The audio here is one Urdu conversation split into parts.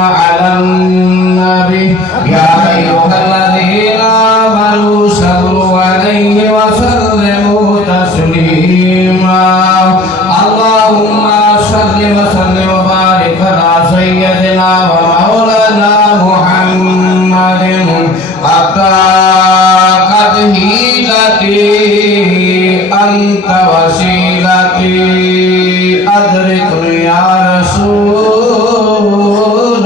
على النبي يا أيها الذين آمنوا صلوا عليه وسلموا تسليما اللهم صل وسلم وبارك على سيدنا ومولانا محمد حتى قدهيلتي أنت وسيلتي أدركني يا رسول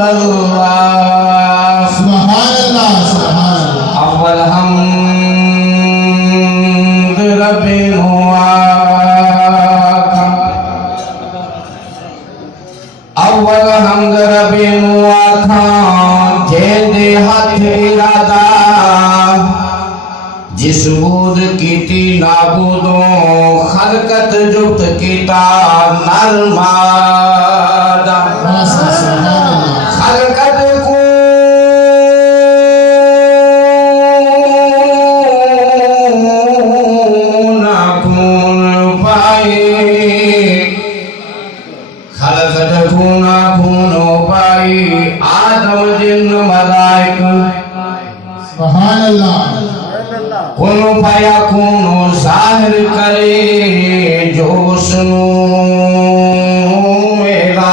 الله سبحان اللہ سبحان اللہ أول حمد ربي نواك أول حمد ربي نواك جیدے ہاتھ ارادہ جس بود کیتی نابودوں خلقت جبت کیتا نرمادہ سبحان اللہ خلقت کو ناکون پائی خلقت کو ناکون پائی آدم جن ملائک سبحان اللہ کنو پایا کنو ظاہر کرے جو سنو میرا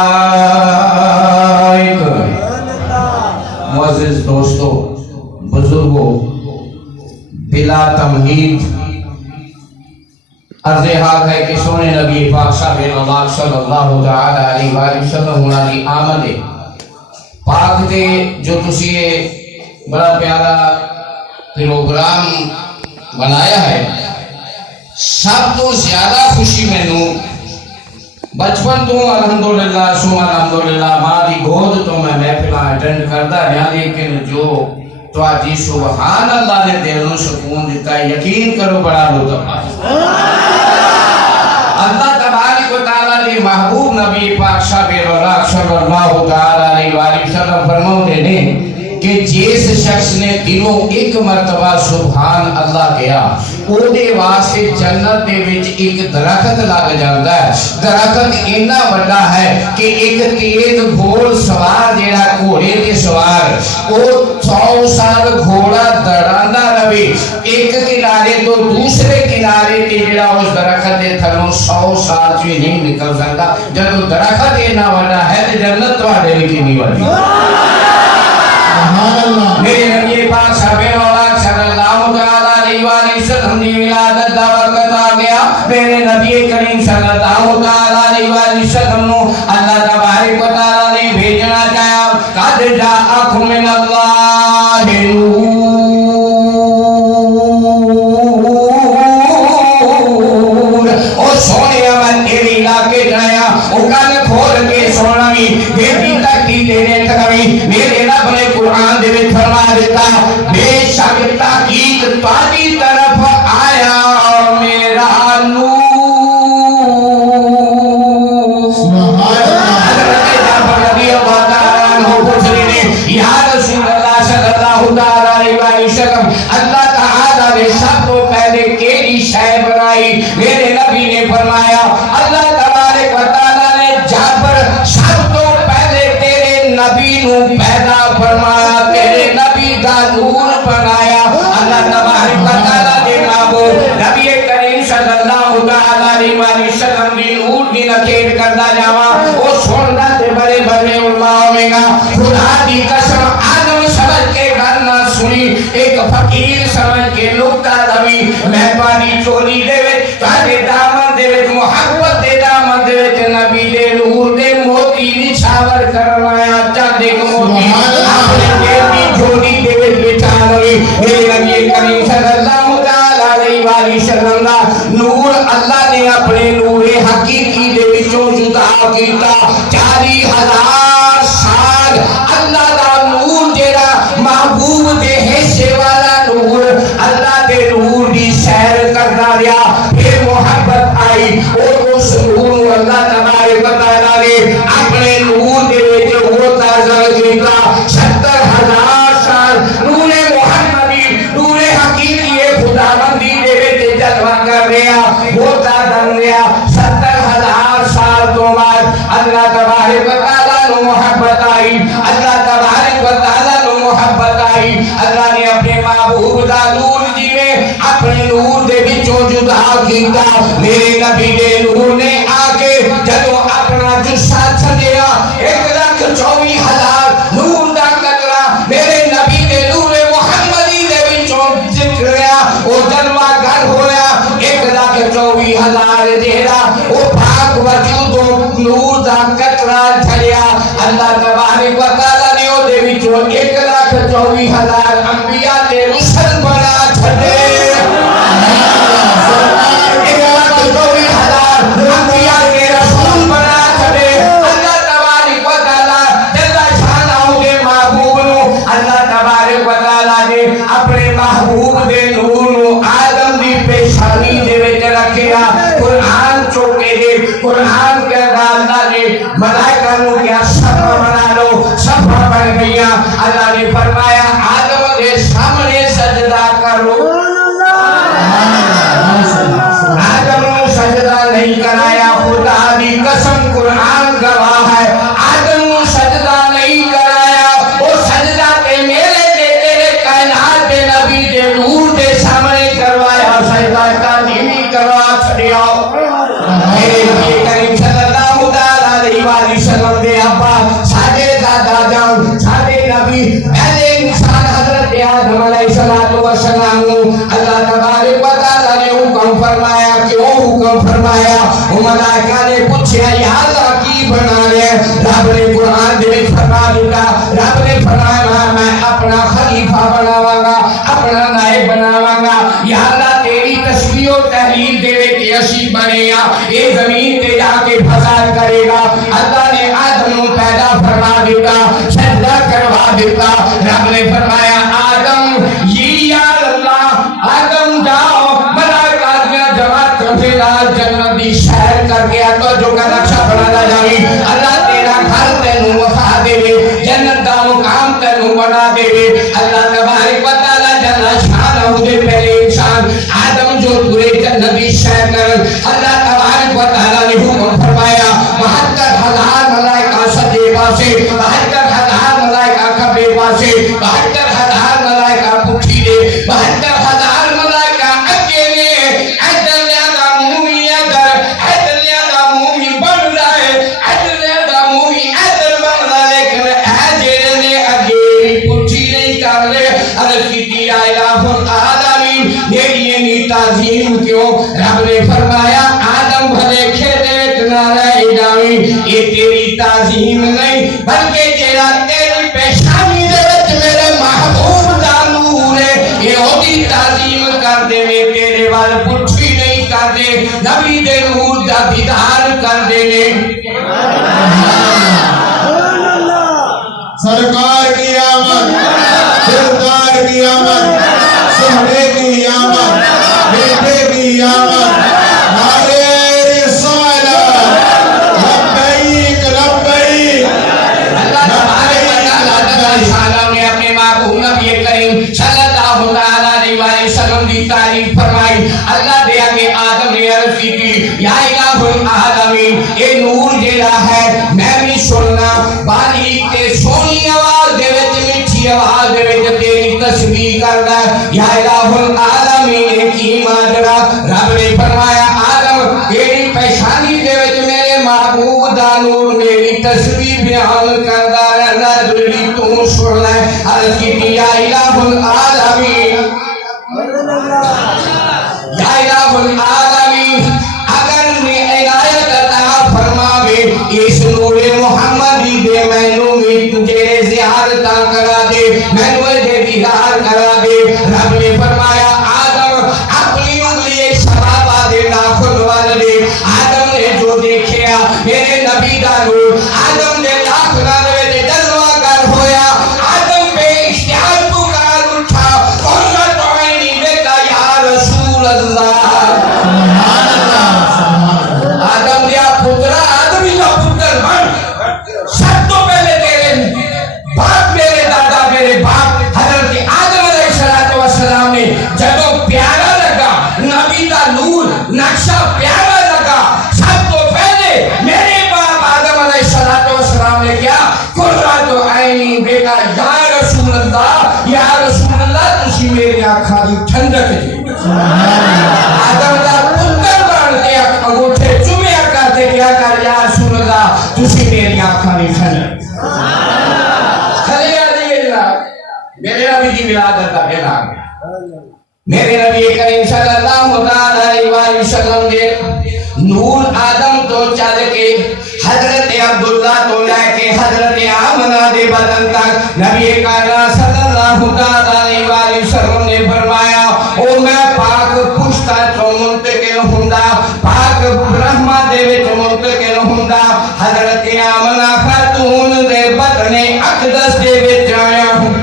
ایک معزز دوستو بزرگو بلا تمہید عرض حال ہے کہ سونے نبی پاک صاحب اللہ صلی اللہ علیہ وآلہ وسلم ہناری آمد پاک دے جو تسی بڑا پیارا پروگرام بنایا ہے سب تو زیادہ خوشی میں نوں بچپن تو الحمدللہ سوما الحمدللہ ماری گود تو میں محفل اٹینڈ کرتا رہا لیکن جو تو آجی سبحان اللہ نے دل نو سکون دیتا ہے یقین کرو بڑا لطف ہے اللہ تبارک و تعالیٰ نے محبوب نبی پاک صلی اللہ علیہ وسلم فرماتے ہیں کہ جس شخص نے دلوں ایک مرتبہ سبحان اللہ کیا او دے واسطے جنت دے وچ ایک درخت لگ جاندا ہے درخت اتنا بڑا ہے کہ ایک تیز گھوڑ سوار جیڑا گھوڑے تے سوار او 100 سال گھوڑا دوڑاندا رہے ایک کنارے تو دوسرے کنارے تے جیڑا اس درخت دے تھلوں 100 سال وی نہیں نکل سکدا جدوں درخت اتنا بڑا ہے تے جنت تواڈے لئی کتنی بڑی میرے نبی پاک صلی اللہ علیہ وسلم کی ولادت دا وقت آ گیا میرے نبی کریم صلی اللہ علیہ وسلم نو اللہ تبارک و تعالی نے بھیجنا چاہیا قد جاءکم من اللہ نور او سونے من تیری علاقے جایا او کان کھول کے سونا بھی بیٹی تک کی دینے تکوی میرے رب نے قرآن دے میں فرما دیتا بے شک تحقیق تاری طرف آیا میرا نور حضرت جعفر رضی اللہ تعالیٰ عنہ پوچھ رہے ہیں یا رسول اللہ صلی اللہ علیہ وسلم اللہ تعالیٰ نے سب کو پہلے کیلی شے بنائی میرے نبی نے فرمایا اللہ تبارک و تعالیٰ نے جعفر سب کو پہلے تیرے نبی نو پیدا فرمایا تیرے نبی دا نور بنایا اللہ تبارک و تعالیٰ دے معبود نبی کریم صلی اللہ علیہ وسلم دی نور دی نکیر کرنا جاوا وہ سننا تے بڑے بڑے علماء میں گا خدا دی قسم آدم سمجھ کے گانا سنی ایک فقیر سمجھ کے نکتہ روی مہربانی چوری دے وچ تانے دامن دے وچ محبت دے دامن دے وچ نبی دے نور دے موتی نچھاور کروایا چاندے کو موتی اپنے دیوی جھولی دے وچ بچھا ہوئی میرے نبی کریم صلی اللہ علیہ وسلم دا نور اللہ نے اپنے نور حقیقی دے وچوں جدا کیتا 40,000 سال اللہ دا نور جیڑا محبوب دے حصے والا نور اللہ دے نور دی سیر کردا رہیا دیتا میرے نبی دے نور نے آکے جدو اپنا جسا چھڑیا 1,24,000 نور دا قطرہ میرے نبی دے نور محمدی دے وچوں ذکر گیا او جلوہ گر ہویا 1,24,000 جیڑا او پاک وجود نور دا قطرہ چھڑیا اللہ تبارک و تعالی نے او دے وچوں 1,24,000 انبیاء تے رسل بنا چھڑے اپنے محبوب دے نور آدم دی پیشانی دے وچ رکھیا قرآن چوکے دے قرآن کے اللہ نے ملائکہ نو کیا صفحہ بنا لو صفحہ بن گیا اللہ نے فرمایا آدم دے سامنے سجدہ کرو آدم نو سجدہ نہیں کرایا خدا دی قسم قرآن گواہ ہے آدم نو سجدہ نہیں کرایا وہ سجدہ تے میرے نبی دے نور دے سامنے کروایا سجدہ تعظیمی کروا چھڑیا میرے نبی کریم صلی اللہ علیہ وآلہ وسلم دے ابا ساڈے دادا جان ساڈے نبی پہلے انسان حضرت آدم علیہ السلام اللہ تبارک و تعالی نے حکم فرمایا کیوں حکم فرمایا وہ ملائکہ نے پوچھا یا اللہ کی بنا لے رب نے قرآن دے فرما دیتا رب نے فرمایا میں اپنا خلیفہ بناواں گا اپنا نائب بناواں گا یا اللہ تیری تسبیح و تحلیل دے کے اسی بنے گا یہ زمین تے جا کے فساد کرے گا اللہ نے آدم کو پیدا فرما دیتا سجدہ کروا دیتا رب نے فرمایا آدم یا اللہ آدم جاؤ ملائکہ دیا جماعت کفیلات جنت دی شہر کر کے تو جو کا نقشہ بنا جاوی اللہ تیرا گھر تینوں وفا دے جنت دا مقام تینوں بنا دے اللہ تبارک و تعالی جل شانہ دے پہلے انسان آدم جو پورے جنت دی شہر کر اللہ تبارک و تعالی نے حکم فرمایا 72,000 ملائکہ سجدے پاسے 72,000 ملائکہ کھبے پاسے 72,000 ملائکہ پٹھی دے 72,000 ملائکہ اکیلے ادھر لیادا مومی ادھر ادھر لیادا مومی بن رہے ادھر لیادا مومی ادھر بن رہا لیکن اجر نے اگے پٹھی نہیں کر لے عرض کی دیا الہ العالمین میری یہ تعظیم کیوں رب نے فرمایا آدم بھلے کھیتے اتنا رہ جاوی یہ تیری تعظیم نہیں بلکہ تیرا تیری پیشانی دے وچ میرے محبوب دا نور ہے یہ ہوتی تعظیم کر دے میں تیرے وال پٹھی نہیں کر دے نبی دے نور دا دیدار کر دے نے سرکار کی آمد سردار کی آمد سہرے کی آمد بیٹے کی آمد نعرے رسالت لبیک لبیک اللہ تبارک و تعالی شان نے اپنے محبوب نبی کریم صلی اللہ علیہ وسلم دی تعریف فرمائی اللہ دے آگے آدم نے عرض کی تھی یا الہ العالمین اے نور جیڑا ہے میں بھی سننا باریک تے سونی آواز دے وچ میٹھی آواز دے وچ تیری تسبیح کردا یا الہ العالمین کی ماجرا رب نے فرمایا آدم تیری پیشانی دے وچ میرے محبوب دا نور میری تسبیح بیان کردا رہندا جڑی تو سن لے عرض کی یا الہ العالمین یا الہ العالمین اگر نے عنایت عطا فرماوے اس نور محمدی دے مینوں میں تیرے زیارت کرا دے مینوں دے دیدار کرا دے رب نے فرمایا آدم اپنی انگلی شبابہ دے ناخن وال دے آدم نے جو دیکھیا میرے نبی دا نور آدم نے لاکھنا دے جلوہ گر ہویا آدم بے اشتہار پکار اٹھا قرۃ عینی بیٹا یا رسول اللہ آدم دیا پترا آدمی کا پتر بن سب تو پہلے تیرے باپ میرے دادا میرے باپ حضرت آدم علیہ السلام نے جب پیارا لگا نبی کا نور نقشہ پیارا لگا سب تو پہلے میرے باپ آدم علیہ السلام نے کیا قرۃ عینی بیٹا یا رسول اللہ تسی میرے آنکھاں دی ٹھنڈک جی آدم دا پتر وسلم خلیہ دیئے جناب میرے نبی کی ولادت کا پھیلا گیا میرے نبی کریم صلی اللہ علیہ وسلم نے نور آدم تو چل کے حضرت عبداللہ تو لے کے حضرت آمنہ دے بدن تک نبی کریم صلی اللہ علیہ وسلم نے فرمایا او میں پاک پشتا چو منتقل ہوندا پاک برہما دے وچ منتقل ہوندا حضرت آمنہ خاتون دے بدن اقدس دے وچ آیا ہوں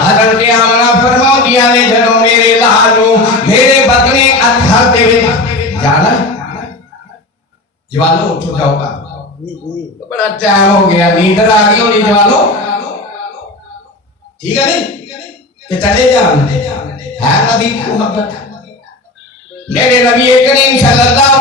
حضرت آمنہ فرماؤ دیا نے جنو میرے لالو میرے بدنے اتھر دے وچ جانا جوانو اٹھو جاؤ گا بڑا ٹائم ہو گیا نیندر آ گئی ہونی جوانو ٹھیک ہے نہیں کہ چلے جان ہے نبی کی محبت میرے نبی کریم صلی اللہ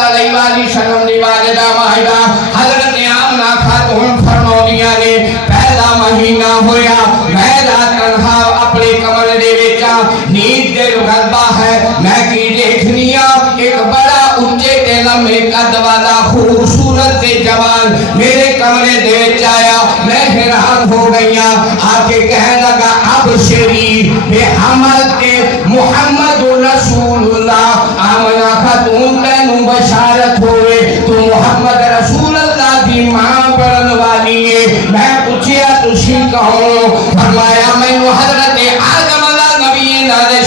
علیہ وسلم دی والدہ ماہدہ حضرت آمنہ خاتون فرماؤنیاں نے پہلا مہینہ ہویا میلا تنہا اپنے کمر دے وچا نیند دے غلبہ ہے میں کی دیکھنیا ایک بڑا اونچے تے لمبے قد والا خوبصورت تے جوان میرے کمرے دے وچ آیا میں حیران ہو گیا آ کے کہنے لگا ابشری بے حمل کے محمد رسول اللہ آمنہ خاتون تینوں بشارت ہوئے تو محمد رسول اللہ کی ماں پڑھن والی ہے میں پوچھیا تسی کہوں فرمایا میں حضرت آدم علیہ نبی علیہ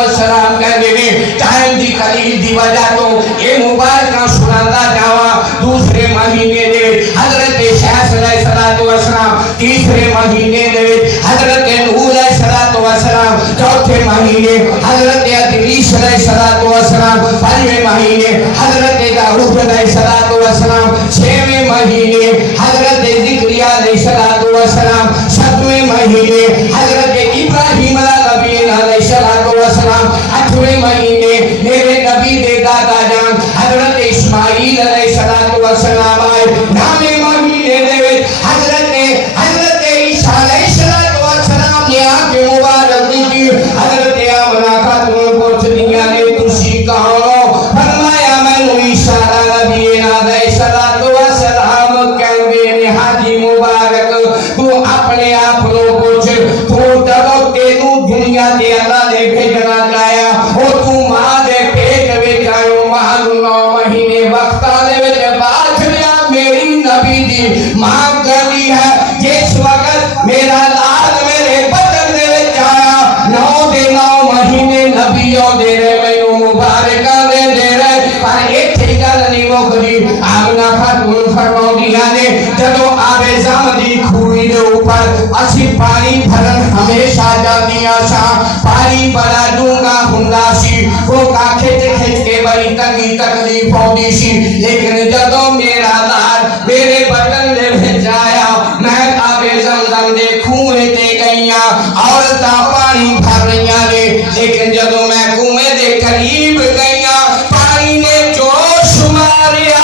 السلام کہنے نے ٹائم دی قلیل دی وجہ تو یہ مبارکہ سنانا جاوا دوسرے مہینے دے حضرت شیخ علیہ السلام تیسرے مہینے دے حضرت نور علیہ السلام چوتھے مہینے حضرت ادریس علیہ السلام پانچویں مہینے حضرت داؤد علیہ السلام چھویں مہینے حضرت زکریا علیہ السلام ساتویں مہینے حضرت ابراہیم علیہ السلام آٹھویں مہینے میرے نبی دے دادا جان حضرت اسماعیل علیہ السلام آئے نویں مہینے دے حضرت عیسیٰ علیہ السلام نے آ کے مبارک دی حضرت آمنہ خاتون پوچھ دیا نے تسی کہو فرمایا میں عیسیٰ نبی علیہ السلام کہنے نے حاجی مبارک تو اپنے آپ کو پوچھ تو جب تینوں دنیا دے اللہ نے بھیجنا چاہیا او تو ماں دے پیٹ وچ آئے ماں 9 مہینے وقت دے وچ بات لیا میری نبی دی ماں کہتی ہے جس وقت میرا لال میرے بدن دے وچ آیا 9 مہینے نبیوں دے رہے میں مبارکہ دے رہے پر ایتھے گل نہیں مکدی آمنہ خاتون فرماؤندیاں نے جدوں آبے زمدی کھوئی دے اوپر اسی پانی بھرن ہمیشہ جاندیاں سا پانی بڑا ڈونگا ہوندا سی وہ کا کھچ کے بڑی تنگی تکلیف ہوندی سی لیکن جدوں میرا لال میرے بدن دے وچ آیا میں آبے زمزم دے کنویں تے گئیاں عورتاں پانی بھر رہیاں نے لیکن جدوں میں کنویں دے قریب گئیاں پانی نے جوش ماریا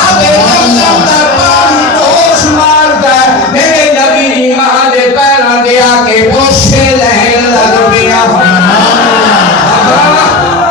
آبے زمزم دا پانی جوش ماردا میرے نبی دی ماں دے پیراں دے آ کے بوشے لہن لگ پیا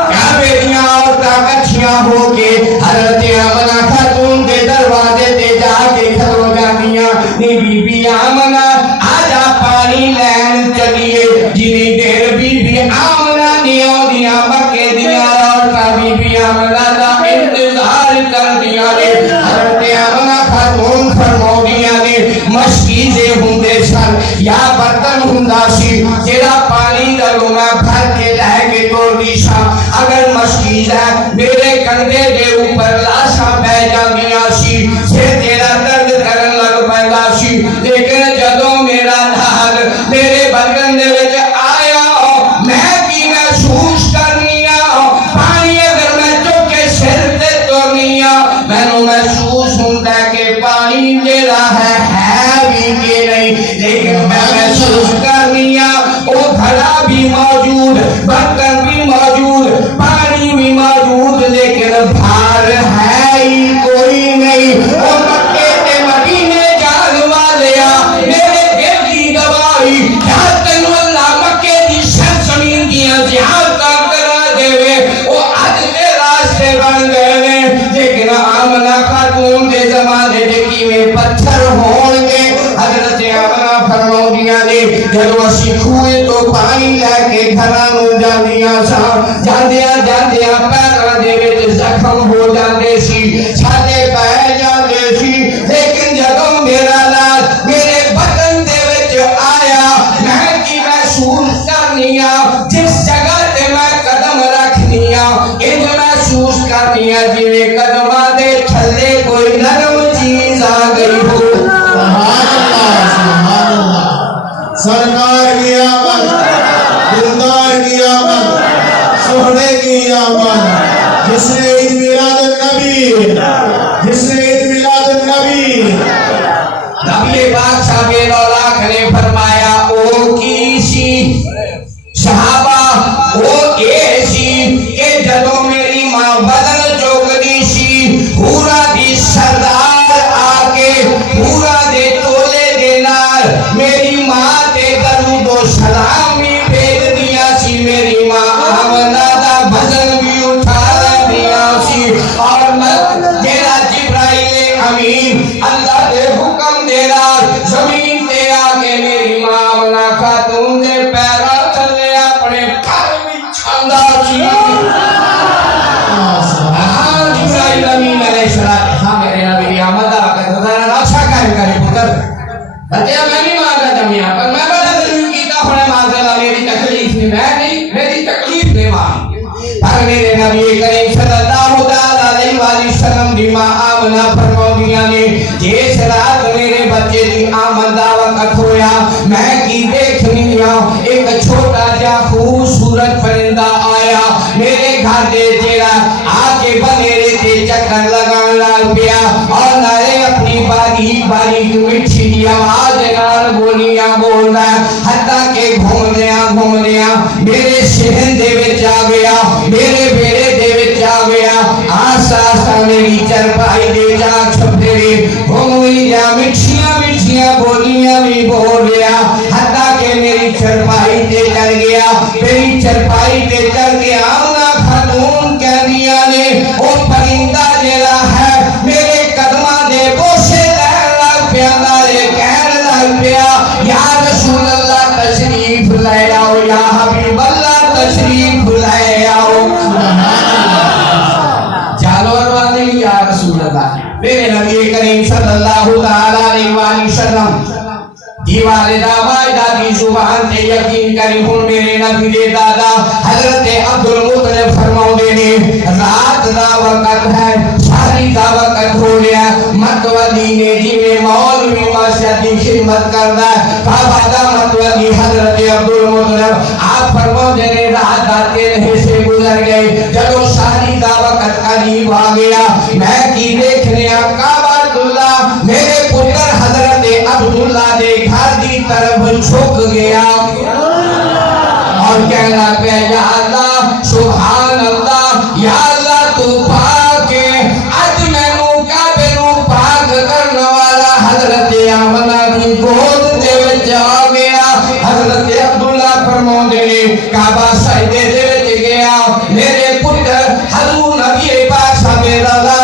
کیا بیٹیاں عورتاں کٹھیاں ہو کے حضرت آمنہ خاتون کے دروازے تے جا کے کھلو جاندیاں نی بی بی آمنہ آجا پانی لین چلیے جنی دیر بی بی آمنہ نیوں دیاں مکے دیاں عورتاں بی بی آمنہ دا انتظار کر دیاں نے حضرت آمنہ خاتون فرماؤ دیاں نے مشکیزے ہوندے سن یا برتن ہوندا سی جیڑا پانی دروں میں بھر کے لہ کے توڑی سا اگر مشکیز ہے میرے کندھے دے اوپر لاشاں بہ جاندیاں سی سے تیرا درد کرن لگ پیندا سی لیکن جدوں میرا لال میرے بدن دے وچ آیا میں کی محسوس میسر ہون گے حضرت آمنہ فرماؤندیاں نے جدو اسی کھوئے تو پانی لے کے گھرانوں جاندیاں سا جاندیاں پیروں دے وچ زخم ہو جاندے سی چھالے پہ جاندے سی لیکن جدو میرا لال میرے بدن دے وچ آیا میں کی محسوس کرنیا جس جگہ تے میں قدم رکھنیا انج محسوس کرنیا جویں قدماں دے تھلے کوئی نرم چیز آ گئی ہو سرکار کی آمد دلدار کی آمد سہرے کی آمد جس نے عید میلاد النبی نبی پاک صاحب لولاک نے فرمایا او کیسی صحابہ او ایسی کہ جدو میری ماں بدن چوکدی سی پورا دی سردار آکے پورا دے تولے دے نال میری ماں تے درود و سلامی بھیج دیا سی میری ماں آمنہ دا بزن بھی اٹھا دیا سی اور جیڑا جبرائیل امین اللہ دے حکم دے رہا زمین تے آکے میری ماں آمنہ خاتون دے پیرا تھلے اپنے پر بھی چھاندا سی جبرائیل امین علیہ السلام ہاں میرے نبی آمد آکے خدا اچھا کام کرے پتر بچہ میں نہیں مانگا جمعیہ پر میں بڑا ضرور کیتا ہونے مانگا میری تکلیف نہیں میری تکلیف نہیں مانگ پر میرے نبی کریم صلی اللہ علیہ وسلم دی ماں آمنہ فرماؤندیاں نے جس رات میرے بچے دی آمد دا وقت ہویا میں کی دیکھنیا ایک چھوٹا جا خوبصورت پرندہ آیا میرے گھر دے جیڑا آکے بنیرے تے چکر لگان لگ پیا اور نارے اپنی باریک مٹھی دی آواز نال بولیاں بولدا حتیٰ کہ گھومدیاں میرے شہن دے وچ آ گیا میرے بیڑے دے وچ آ گیا آسا میری چرپائی دے جا چھپتے گھوموئی جا مٹھیاں بولیاں بھی بول رہا حتیٰ کہ میری چرپائی تے چڑھ گیا میری چرپائی تے چڑھ گیا آمنہ خاتون کہہ دیا نے او پرندہ جیڑا ہے میرے قدمہ دے بوسے لہر لگ پیا نارے کہر لگ پیا یا رسول اللہ تشریف لے آؤ یا حبیب اللہ تشریف لے آؤ جانور والے یا رسول اللہ میرے نبی کریم صلی اللہ علیہ وسلم دیوالے دعوائدہ دی زبان تے یقین کری ہوں میرے نبی دے دادا حضرت عبدالمطلب فرماؤ دینے رات دا وقت ہے ساری دا وقت ہو گیا متولی نے جنہیں مولوی مسجد کی خدمت کرنا ہے فابادہ متولی حضرت عبدالمطلب آپ فرماؤ دینے رات دا تین حصے گزر گئے جدو ساری دا وقت قریب آ گیا میں کی دیکھنے کعبہ اللہ میرے پتر حضرت عبداللہ دے گھر دی طرف چھک گیا اور کہنا پہ یا اللہ سبحان اللہ یا اللہ تو پاک ہے آج میں نو کعبے نو پاک کرنے والا حضرت آمنہ کی گود دے وچ آ گیا حضرت عبداللہ فرماؤ دے کعبہ سجدے دے وچ گیا میرے پتر حضور نبی پاک صلی اللہ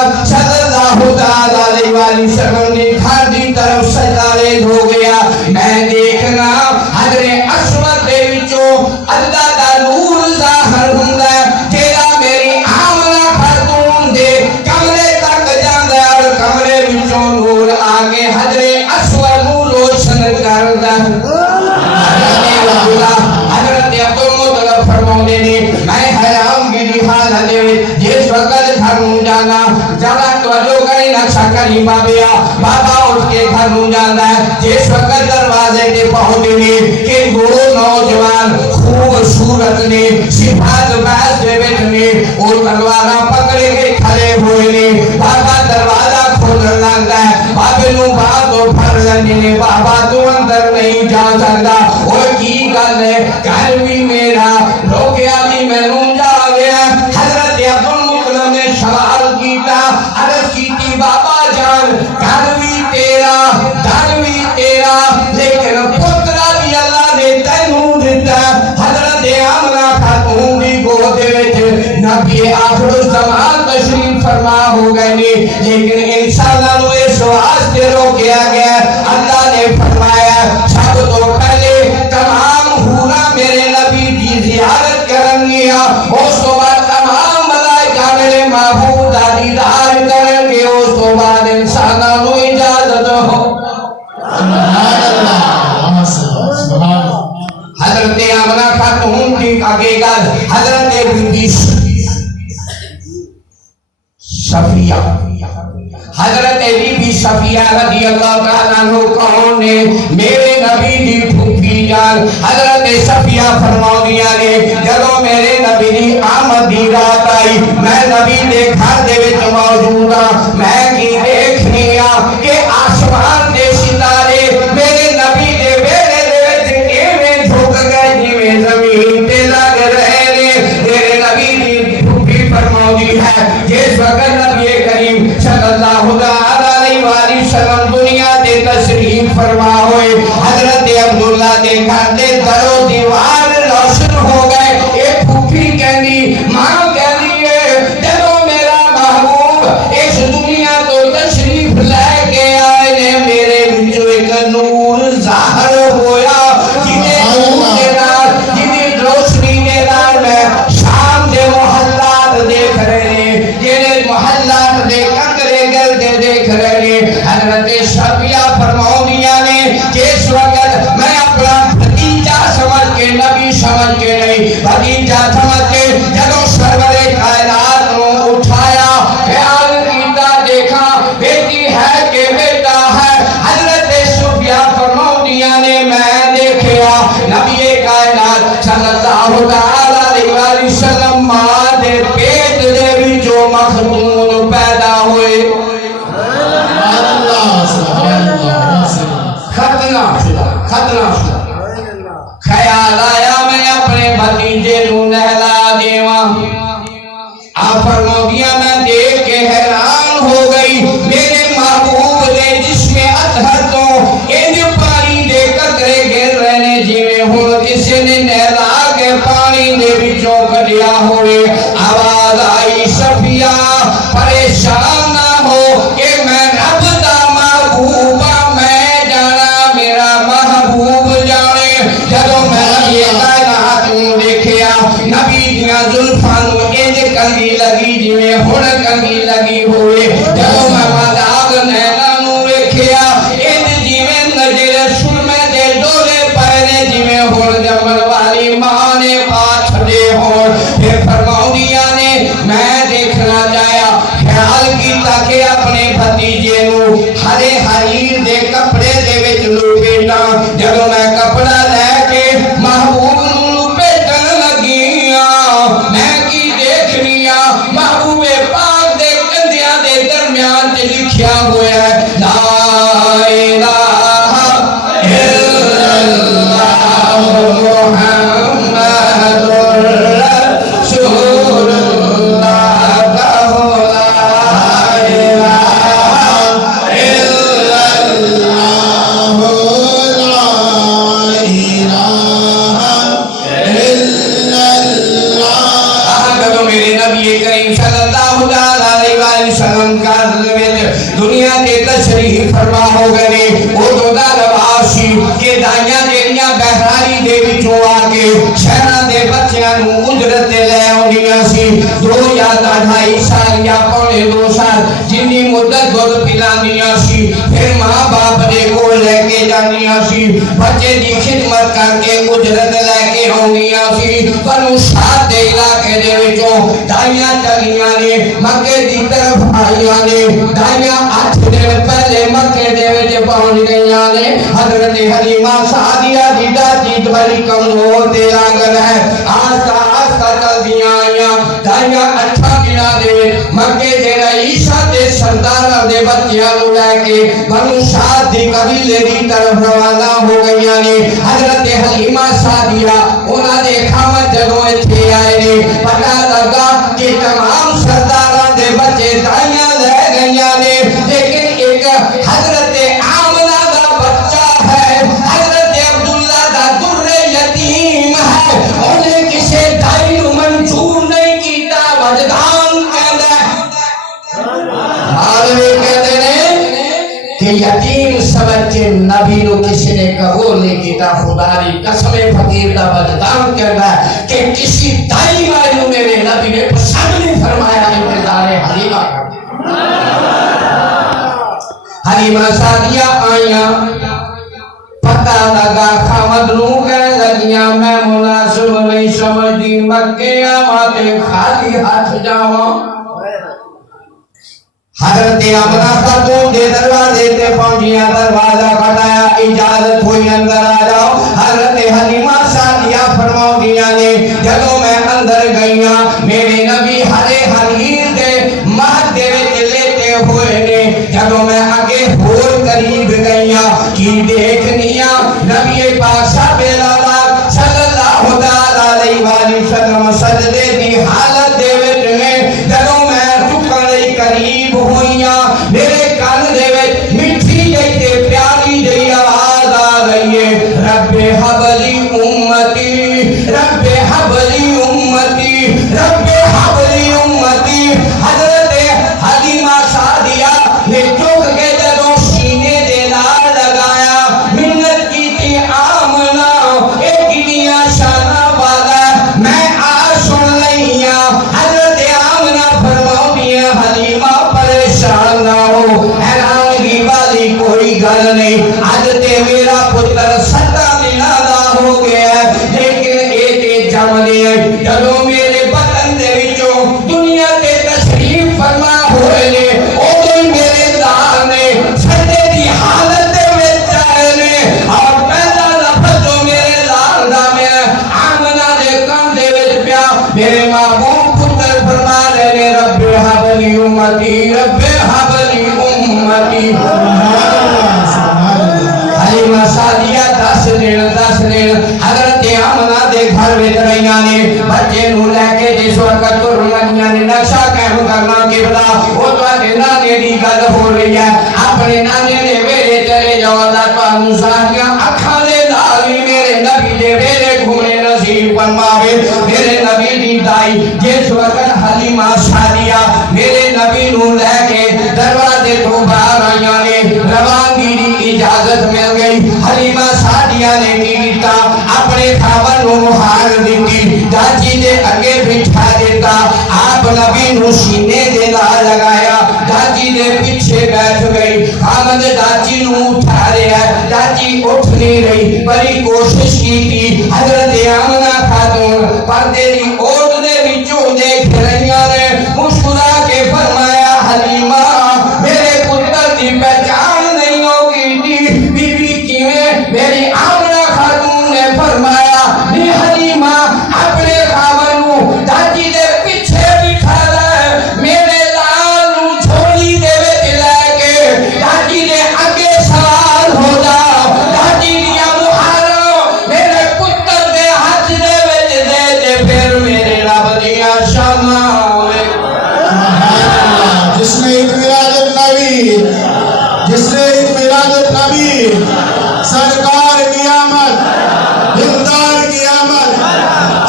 علیہ وسلم نے گھر دی طرف سجدہ ریز ہو گیا میں دیکھنا حضرت اسود دے وچوں اللہ دا نور ظاہر ہوندا ہے جیڑا میری آمنہ خاتون دے کمرے تک جاندا ہے اور کمرے وچوں نور آ کے حضرت اسود نور روشن کردا ہے حضرت عبدالمطلب فرماؤندے نے میں حیران کی حالت وچ جس وقت گھر نوں جانا توجہ کریں نقشہ کریم بابا اٹھ کے گھر نوں جانا ہے جس وقت دروازے تے پہنچے کہ دو نوجوان خوبصورت نے صفات باز دے وچ نے اور تلواراں پکڑے کے کھڑے ہوئے نے بابا دروازہ کھولن لگدا ہے بابے نوں باہر تو پھڑ لیندے نے بابا تو اندر نہیں جا سکدا اور کی گل ہے گھر بھی میرا روکیا بھی مینوں جا گیا حضرت عبدالمطلب نے سوال کیتا عرض کیتی بابا جان گھر بھی تیرا لیکن پترا بھی اللہ نے تینوں دیتا حضرت آمنہ خاتون دی گود وچ نبی آخر الزمان تشریف فرما ہو گئے لیکن انساناں نوں اس واسطے روکیا گیا، اللہ نے فرمایا سب تو پہلے تمام حورا میرے نبی کی زیارت کریں گیا، اس تو بعد تمام ملائکہ میرے محبوب دا دیدار کریں گے، اس تو بعد انسانوں کو اجازت ہو۔ سبحان اللہ، سبحان اللہ۔ حضرت آمنہ خاتون کی حقیقت، حضرت بی بی صفیہ، حضرت بی بی صفیہ رضی اللہ تعالیٰ عنہ کون نے؟ میرے نبی دی پھوپھی جان حضرت صفیہ فرماؤنیاں نے جدوں میرے نبی دی آمد دی رات آئی، میں نبی دے گھر دے وچ موجود ہاں، میں کی دیکھنی ہاں کہ آسمان دے ستارے میرے نبی دے بیڑے دے وچ ایویں جھک گئے جویں زمین تے لگ رہے نے۔ میرے نبی دی پھوپھی فرماؤنی ہے جس وقت نبی کریم صلی اللہ علیہ وآلہ وسلم دنیا دے تشریف فرما ہوئے، حضرت عبداللہ دے گھر دے در و دیوار روشن ہو گئے۔ ایک پھوپھی کہنی، ماں کہنی ہے جدوں میرا محبوب اس دنیا تو تشریف لے کے آئے نے، میرے وچوں ایک نور ظاہر ہویا، جنہیں نور دے نال، جنہیں روشنی دے نال میں شام دے محلات دیکھ رہے ہیں، جنہیں محلات دے کنگرے گل کے دیکھ رہے ہیں۔ حضرت صفیہ فرماؤنیاں نے جس وقت میں اپنا بھتیجا سمجھ کے، نبی سمجھ کے نہیں، بھتیجا سمجھ کے جدوں سرور کائنات کو اٹھایا، خیال کیتا، دیکھا بیٹی ہے کہ بیٹا ہے، حضرت صفیہ فرماؤنیاں نے میں دیکھیا نبی کائنات صلی اللہ علیہ وآلہ وسلم ماں دے پیٹ دے وچوں مخدوم پیدا ہوئے، سبحان اللہ، سبحان اللہ۔ ختنہ شدہ۔ خیال آیا میں اپنے بھتیجے نو نہلا دیواں، آپ فرماؤنیاں میں دیکھ کے حیران ہو گئی، میرے محبوب دے جسم اطہر تو انج پانی دے قطرے گر رہنے جویں ہن کسی نے نہلا کے پانی دے وچوں کڈیا ہوئے۔ آواز آئی صفیہ پریشان نہ ہو کہ میں رب دا محبوب ہاں، میں جانا میرا محبوب جانے۔ جدوں میں یہ کائنات نوں دیکھیا نبی دیاں زلفاں نوں انج کنگھی لگی جویں ہن کنگھی لگی ہوئے، جدوں میں مذاق نینا نوں ویکھیا انج جویں نظر سرمے دے ڈولے پئے نے جویں ہن جمن والی ماں نے پا چھڈے ہون۔ پھر فرماؤنیاں نے میں دیکھنا چاہیا، خیال کیتا کہ اپنے بھتیجے نو ہرے حریر دے کپڑے دے وچ لپیٹا، جدوں میں کپڑا لے کے محبوب نو لپیٹن لگی ہاں، میں کی دیکھنی ہاں محبوب پاک دے کندھیاں دے درمیان تے لکھیا ہوا ہے لا الہ الا اللہ محمد رسول اللہ، کہو لا الہ الا اللہ، لا الہ الا اللہ۔ جدوں میرے نبی کریم صلی اللہ علیہ وآلہ وسلم کا دنیا کے تشریف فرما ہو گئے، وہ تو دا رواسی کہ دائیاں جیڑیاں بہراری دے وچوں آ کے شہراں دے بچیاں نوں اجرت تے لے آؤندیاں سی، 2 یا 2.5 سال یا پونے 2 سال جنی مدت دودھ پلاندیاں سی، پھر ماں باپ دے کول لے کے جاندیاں سی، بچے دی خدمت کر کے اجرت لے کے آؤندیاں سی۔ بنو سعد دے علاقے دے وچوں دائیاں چلیاں نے، مکے دی طرف آئیاں نے، دائیاں 8 دن پہلے مکے دے وچ پہنچ گئیاں نے۔ حضرت حلیمہ سعدیہ دی دادی بڑی کمزور تے لاغر ہے، آہستہ آہستہ چلدیاں آئیاں، دائیاں 8 دناں دے وچ مکے دے رئیساں تے سرداراں دے بچیاں نوں لے کے بنو سعد دی قبیلے دی طرف روانہ ہو گئیاں نے۔ حضرت حلیمہ سعدیہ انہاں دے خامد جدوں ایتھے آئے نے، پتہ لگا کہ تمام سرداراں دے بچے دائیاں لے گئیاں نے، لیکن ایک حضرت آمنہ دا بچہ ہے، حضرت عبداللہ دا در یتیم ہے، انہیں کسے دائی نوں منظور نہیں کیتا، وجدان کہندا ہے، عالمی کہتے ہیں بچے نبی نو کسی نے قبول نہیں کیتا خدا دی قسم فقیر دا بدنام کرنا ہے کہ کسی دائی والوں میرے نبی نے پسند نہیں فرمایا انتظار حلیمہ کرتے حلیمہ سعدیہ آئیاں پتہ لگا خامد نو کہنے لگیاں میں مناسب نہیں سمجھتی مکے آماتے خالی ہاتھ جاواں حضرت آمنہ خاتون دے دروازے تے پہنچیاں دروازہ کھٹایا اجازت ہوئی اندر آ جاؤ حضرت حلیمہ سعدیہ فرماؤندیاں نے جدوں میں اندر گئیاں میرے نبی ہرے حریر دے مہد دے وچ لیتے ہوئے نے جدوں میں آگے ہور قریب گئیاں کی دیکھنیاں نبی پاک صاحب صلی اللہ علیہ وآلہ وسلم سجدے دی حالت دے وچ نے جدوں میں ٹکن لئی قریب ہوئیاں میرے کان دے وچ مٹھی جئی تے پیاری جئی آواز آ گئی ہے رب حبلی امتی رب حبلی امتی رب حبلی امتی حضرت حلیمہ سعدیہ نے چک کے جدوں سینے دے نال لگایا منت کی تھی آمنہ ایک دیا شانہ والا میں سن لئیاں حضرت آمنہ فرماؤں حلیمہ پریشان نہ ہو حیرانگی والی کوئی گل نہیں حضرت میرا پتر 7 دنوں دا ہو گیا لیکن ایک جملے جدوں میرے بطن دے وچوں دنیا تے تشریف فرما ہوئے نے اودوں ہی میرے دار نے سجدے دی حالت دے وچ آئے نے اور پہلا لفظ جو میرے دار دا میں آمنہ دے کان دے وچ پیا میرے محبوب پتر فرما رہے نے رب حبلی امتی رب حبلی امتی حلیمہ سعدیہ 10 دن حضرت آمنہ دے گھر وچ رہیاں نے بچے نو لے کے جس وقت ترن لگیاں نے نقشہ قائم کرنا قبلہ او تواڈے نانے دی گل ہو رہی ہے اپنے نانے دے ویلے چلے جاؤ اللہ تانوں ساڈیاں اکھاں دے نال ہی میرے نبی دے ویلے گھومنے نصیب فرماوے میرے نبی دی دائی جس وقت حلیمہ سعدیہ میرے نبی نو لے کے دروازے تو باہر آئیاں نے روانگی دی اجازت مل گئی حلیمہ سعدیہ نے کی کیتا اپنے خاوند نو مہار دیتی چاچی دے اگے بٹھا دیتا آپ نبی نو سینے دے نال لگایا چاچی دے پیچھے بیٹھ گئی خاوند چاچی نو اٹھا رہا ہے چاچی اٹھ نہیں رہی بڑی کوشش کی تھی حضرت آمنہ خاتون پردے دی اوٹ دے وچوں دیکھ رہیاں نے مسکرا کے فرمایا حلیمہ میرے پتر دی پہچان نہیں ہوگی تھی بی بی کیویں میری آمنہ خاتون نے فرمایا نی حلیمہ اپنے خاوند نو چاچی دے پیچھے بٹھا لے میرے لال نو جھولی دے وچ لے کے چاچی دے اگے سوار ہو جا چاچی دیاں مہاراں میرے پتر دے ہاتھ دے وچ دے تے پھر میرے رب دیاں شاناں جس نے عید میلاد النبی جس نے عید میلاد النبی سرکار کی آمد دلدار کی آمد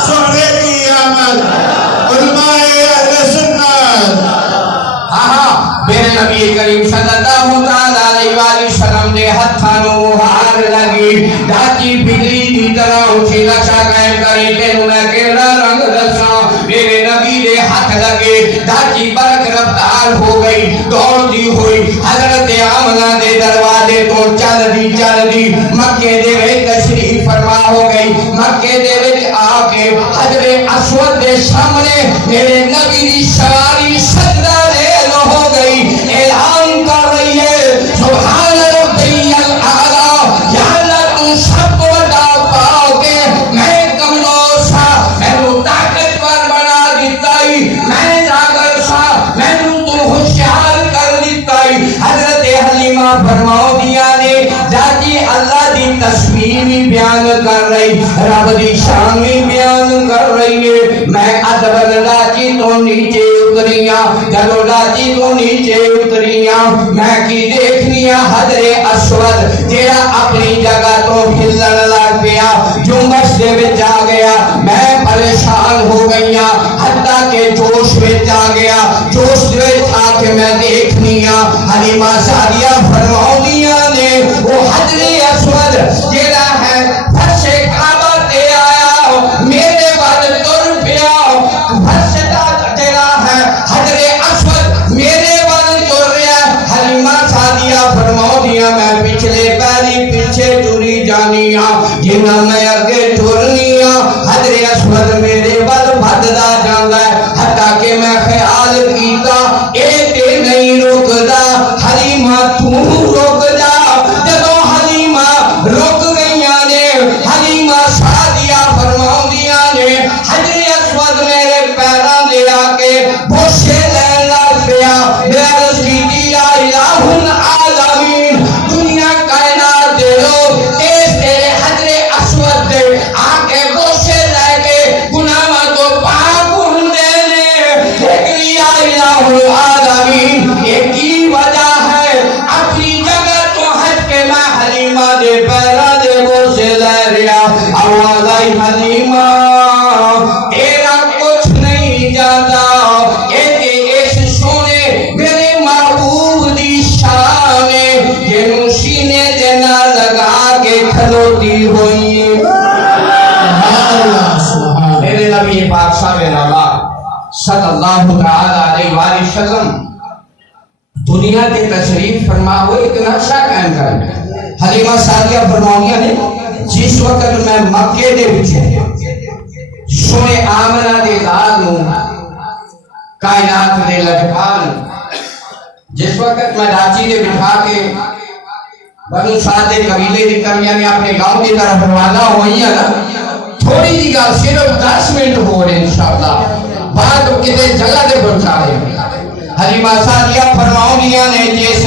سہرے کی آمد علماء اہل سنت میرے نبی کریم صلی اللہ علیہ وآلہ وسلم دے ہتھاں نوں مہار لگی چاچی بجلی دی طرح اٹھی نقشہ قائم کری تینوں میں کیڑا رنگ دساں میرے نبی دے ہاتھ لگے چاچی برق رفتار ہو گئی دوڑتی ہوئی حضرت آمنہ دے دروازے تو چل دی مکے دے وچ تشریف فرما ہو گئی مکے دے وچ آ کے حجر اسود دے سامنے میرے نبی دی سواری سجدہ ریل ہو گئی اعلان کر رہی ہے سبحان ربی الاعلی یا اللہ تو سب کو بڑا پاؤ کے میں کمزور سا میں تو طاقتور بنا دیتا ہی میں جاگر سا میں تو ہوشیار کر دیتا ہی حضرت حلیمہ فرماؤ دیا نے جاجی اللہ دی تسبیح بھی بیان کر رہی رب دی شان بھی بیان کر رہی ہے میں ادب لاچی تو نیچے اتریاں جدو لاچی تو نیچے اتریاں میں کی دیکھنیاں حضر اسود جیڑا اپنی جگہ تو ہلن لگ گیا جنبش دے وچ آ گیا میں پریشان ہو گئیاں حتیٰ کہ جوش وچ آ گیا جوش وچ آ کے میں دیکھنیاں حلیمہ سعدیہ فرماؤں نے وہ چلنیاں جنہ میں اگے ٹرنیاں حضرت اسود میرے ول بھددا جاندا ہے حتیٰ کہ میں خیال کیتا اے تے نہیں رکدا حلیمہ تو رک جا جدوں حلیمہ رک گئیاں نے حلیمہ سعدیہ فرماؤندیاں نے حضرت اسود میرے پیراں دے آ کے بوسے لین لگ پیا میرا سیدی یا الہ العالمین دنیا کائنات دے لوگ اس تیرے حضرت اسود دے آ کے بوسے لے کے گناہاں تو پاک ہوندے نے لیکن یا الہ العالمین یہ کی وجہ ہے اپنی جگہ تو ہٹ کے میں حلیمہ دے پیراں دے بوسے لے رہا آواز آئی حلیمہ تیرا کچھ نہیں جاتا کھلوتی ہوئی میرے نبی پاک صلی اللہ علیہ وآلہ وسلم دنیا کے تشریف فرما ہوئے ایک نقشہ قائم کر حلیمہ سعدیہ فرماؤنیاں نے جس وقت میں مکے دے بچے سونے آمنہ دے دادوں کائنات دے لٹکان جس وقت میں راچی دے بٹھا کے بنو سعد قبیلے دی کمیاں نے اپنے گاؤں کی طرف روانہ ہوئی ہیں نا تھوڑی جی گل صرف 10 منٹ ہو رہے انشاءاللہ بعد کتے جگہ دے پہنچا رہے حلیمہ سعدیہ فرماؤنیاں نے جس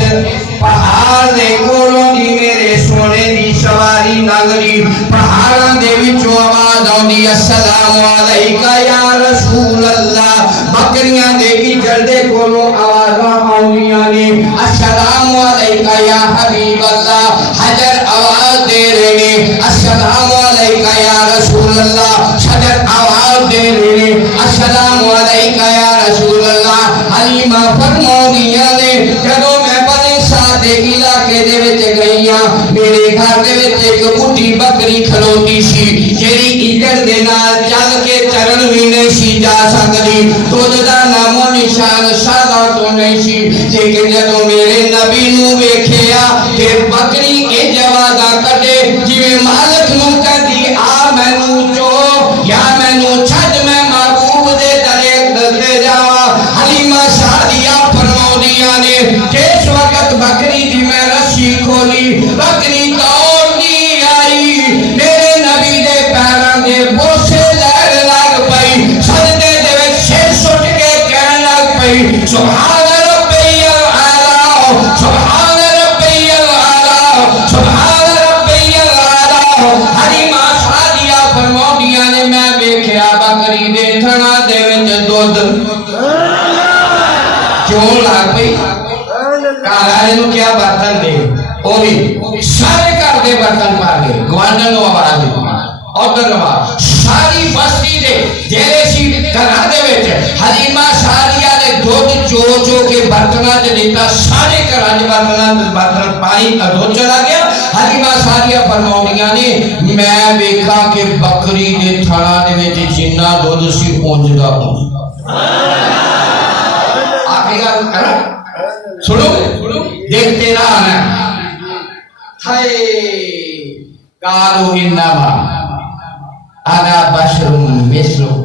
پہاڑ دے کولوں دی میرے سونے دی سواری نگری پہاڑاں دے وچوں آواز آوندی السلام علیکہ یا رسول اللہ بکریاں دے گجر دے کولوں آوازاں آوندیاں نے السلام علیکہ یا حبیب اللہ حجر آواز دے رہے السلام علیکہ یا رسول اللہ شجر آواز دے رہے السلام علیکہ یا رسول اللہ حلیمہ فرماؤنیاں نے جدوں میں بنے سادے علاقے دے وچ گئیاں میرے گھر دے وچ ایک بڈھی بکری کھلوتی سی جیڑی اجڑ دے نال چل کے چرن وی نہیں سی جا سکدی دودھ دا نام و نشان سادا تو نہیں سی لیکن جدوں میرے نبی نو ویکھیا کہ بکری اے جوازاں کڈے جویں مالک نو کہندی آ مینوں چو یا مینوں چھڈ میں محبوب دے دلے جاواں حلیمہ سعدیہ فرماؤندیاں نے جس وقت بکری دی میں رسی کھولی بکری دوڑنی آئی میرے نبی دے پیراں دے بوسے لین لگ پئی سجدے دے وچ سر سٹ کے کہن لگ پئی سبحان ربی الاعلی سبحان ربی الاعلی سبحان ربی الاعلی حلیمہ سعدیہ فرماؤندیاں نے میں ویکھیا بکری دے تھنا دے وچ دودھ کیوں لگ پئی کارائے نو کیا برتن دے اوہی سارے کر دے برتن پا دے گوانڈن نو آواز دے ادھر آواز ساری بستی دے جیلے سی کرا دے وچ حلیمہ سعدیہ نے دودھ چو چو کے برتناں تے دیتا سارے کراں دے برتن پانی کا دودھ چلا گیا حلیمہ سعدیہ فرماؤندیاں نے میں ویکھا کہ بکری دے تھنا دے وچ جنہ دودھ سی پہنچدا آخری گل کرا سنو دیکھتے رہنا ہائے قالوا انما انا بشر مثلکم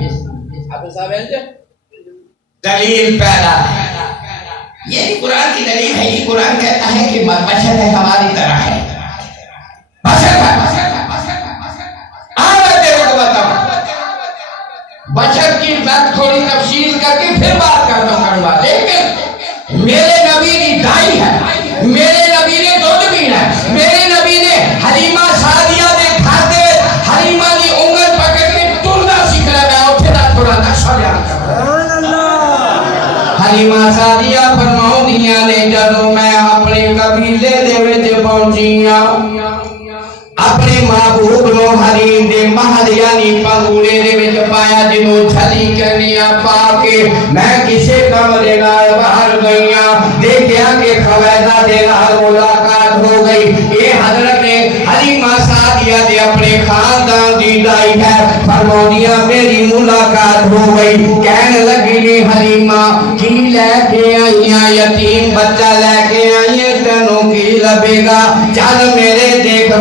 دلیل پیدا ہے یہ قرآن کی دلیل ہے یہ قرآن کہتا ہے کہ بشر ہے ہماری طرح ہے بشر ہے آنا تیرے کو بتاؤں بشر کی بات تھوڑی تفصیل کر کے پھر بات کرتا ہوں لیکن میرے نبی نے دائی ہے میرے نبی نے دودھ پینا ہے میرے نبی نے حلیمہ سعدیہ دے کھاتے حلیمہ دی انگل پکڑ کے ٹرنا سیکھ رہا ہے اٹھے دا تھوڑا نقشہ بیان کر رہا حلیمہ سعدیہ فرماؤندیاں نے جدوں میں اپنے قبیلے دے وچ پہنچیاں اپنے محبوب نو حریم دے محل یعنی پنگولے دے وچ پایا جنوں چھلی کنیاں پا کے میں کسے کمرے نال باہر گئیاں دیکھیا کہ خویزہ دے نال ملاقات ہو گئی یہ حضرت حلیمہ سعدیہ دے اپنے خاندان دی لائی ہے فرماؤندیاں میری ملاقات ہو گئی کہنے لگی نی حلیمہ کی لے کے آئیاں یتیم بچہ لے کے آئیے تینوں کی لبے گا چل میرے دیکھ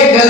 1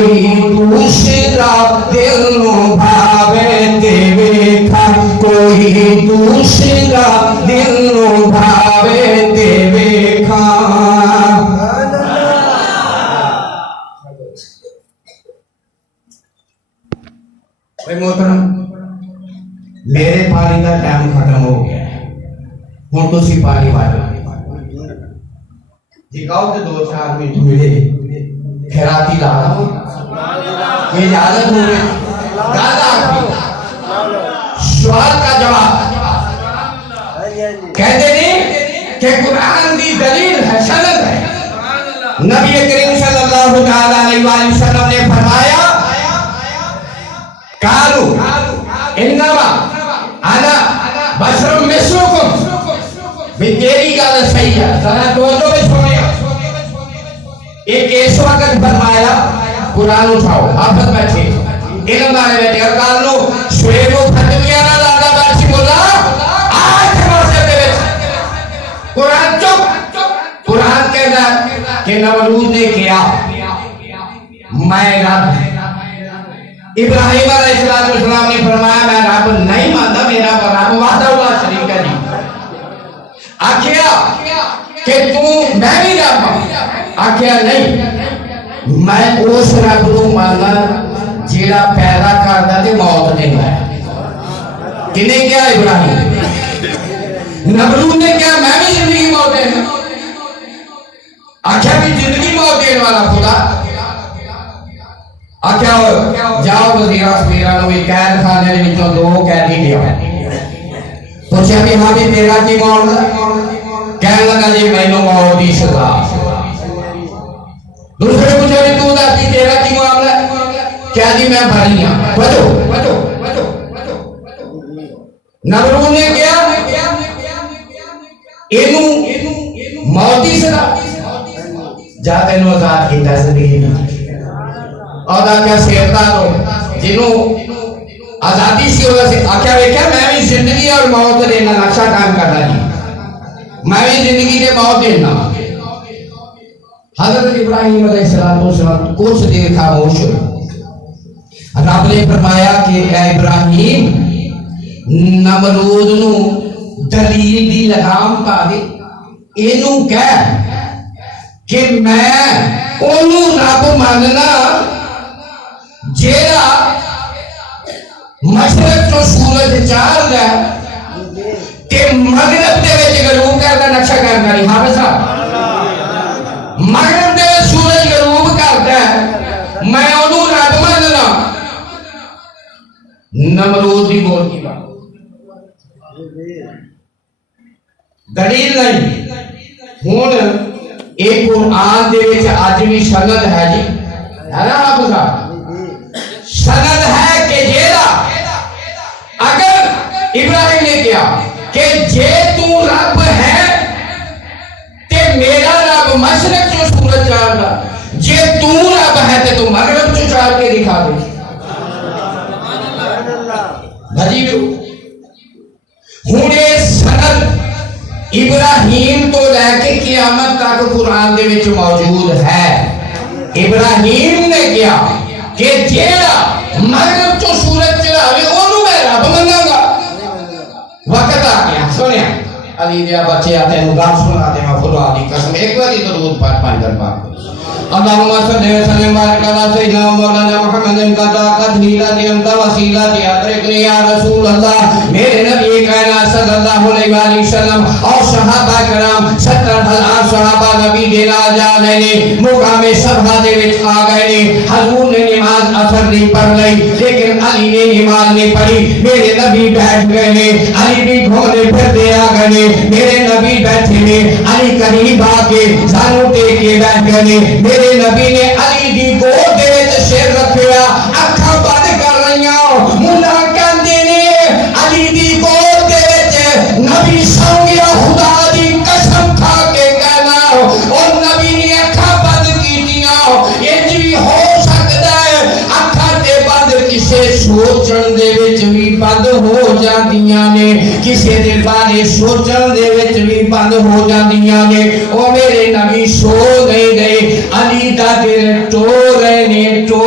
کوئی دوسرا دل نو بھاوے تے ویکھا کوئی دوسرا دل نو بھاوے تے ویکھا محترم میرے پانی کا ٹائم ختم ہو گیا ہے ہوں تسی پانی والا جی کہو تو 2-4 منٹ ملے خیراتی لا رہا ہوں یہ اجازت ہو گئی دادا سوال کا جواب کہتے نہیں کہ قرآن دی دلیل ہے سند ہے نبی کریم صلی اللہ علیہ وسلم نے فرمایا قالو انما انا بشر مثلکم بھی تیری گل صحیح ہے ذرا توجہ میں سنیں ایک اس وقت فرمایا قرآن اٹھاؤ آپ بیٹھے علم والے بیٹھے اور کال لو شعیب و فتویہ نہ لادا بارشی مولا آج موسیٰ دے بیٹھ قرآن چپ قرآن کہتا ہے کہ نمرود نے کیا میں رب ابراہیم علیہ السلام نے فرمایا میں رب نہیں مانتا میرا رب وحدہ اللہ شریک ہے جی آکھیا کہ تو میں بھی رب آکھیا نہیں میں اس رب نو ماننا جیڑا پیدا کردا تے موت دیندا ہے کنے کیا ابراہیم نمرود نے کیا میں بھی زندگی موت دینا آکھیا بھی زندگی موت دینے والا خدا آکھیا جاؤ وزیرہ سمیرہ نو بھی قید خانے دے وچوں 2 قیدی لیا پوچھا کہ ہاں بھی تیرا کی معاملہ کہنے لگا جی مینوں موت دی سزا دوسرے پوچھا بھی تو دس دی تیرا کی معاملہ کیا جی میں بھاری ہاں بچو نمرود نے کیا اینوں موت دی سزا جا تینوں آزاد کیتا زندگی میں اور کیا سیرتا تو جنہوں آزادی سی ہوگا سے آکھیا ویکھیا میں بھی زندگی اور موت دینا نقشہ کام کرنا جی میں بھی زندگی دے موت دینا حضرت ابراہیم علیہ السلام کچھ دیر خاموش ہوئے رب نے فرمایا کہ اے ابراہیم نمرود نو دلیل دی لگام پا دے اینو کہہ کہ میں اونوں رب ماننا جیڑا مشرق تو سورج چار دا کہ مغرب دے وچ غروب کردا نقشہ کرنا نہیں حافظ صاحب مغرب دے سورج غروب کردا ہے میں اونوں رب ماننا نمرود دی بول کی بات دلیل نہیں ہن ایک قرآن دے وچ اج بھی سند ہے جی ہے نا حافظ صاحب سند ہے کہ جیڑا اگر ابراہیم نے کیا کہ جے تو رب ہے تے میرا رب مشرق جو سورج چار دا جے تو رب ہے تے تو مغرب جو چار کے دکھا دے بھجی بھی ہونے سند ابراہیم تو لے کے قیامت تک قرآن دے وچ موجود ہے ابراہیم نے کیا کہ جیڑا مغرب چو سورج چڑھاوے اونوں میں رب مناں گا وقت آ گیا سنیا علی دیا بچے آتے ہیں گال سنا دے میں خدا دی قسم ایک باری درود پاک پانچ دربار اللہم صلی وسلم بارک علی سیدنا مولانا محمد کا طاقت ہیلا دی انت وسیلہ دی ادرکنی یا رسول اللہ میرے نبی کائنات صلی اللہ علیہ وآلہ وسلم اور صحابہ کرام 70,000 صحابہ نبی دینا جا گئے مقام صبح دے وچ آ گئے حضور نے نماز اثر نہیں پڑھ لئی لیکن علی نے نماز نہیں پڑھی میرے نبی بیٹھ گئے علی بھی گھوڑے پھر دے آ گئے میرے نبی بیٹھے نے علی قریب آ کے زانو دے کے بیٹھ گئے میرے نبی نے علی دی گود دے وچ سر رکھیا اکھاں بند کر رہیاں ملا کہندے نے علی دی گود دے وچ نبی سو گیا خدا دی قسم کھا کے کہنا اور نبی نے اکھاں بند کیتیاں انج بھی ہو سکدا ہے اکھاں تے بند کسے سوچن دے وچ بھی بند ہو جاندیاں نے کسے دے بارے سوچن دے وچ بھی بند ہو جاندیاں نے او میرے نبی سو نہیں گئے علی دا دل ٹو رہے نے ٹو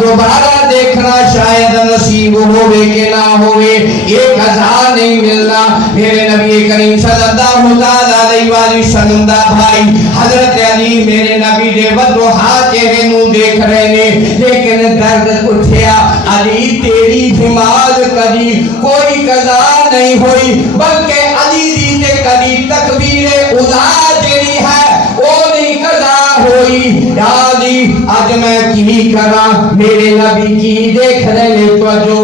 دوبارہ دیکھنا شاید نصیب ہوئے کہ نہ ہوئے، ایک ہزار نہیں ملنا۔ میرے نبی کریم صلی اللہ علیہ وسلم دا بھائی حضرت علی میرے نبی دے وضحا چہرے نو دیکھ رہے نے، لیکن درد اٹھیا، علی تیری نماز کدی کوئی قضا نہیں ہوئی، بلکہ علی دی تے کدی تکبیر اولا جیڑی ہے وہ نہیں قضا ہوئی۔ یا علی اج میں کی کراں، میرے نبی کی دیکھ رہے نے توجہ،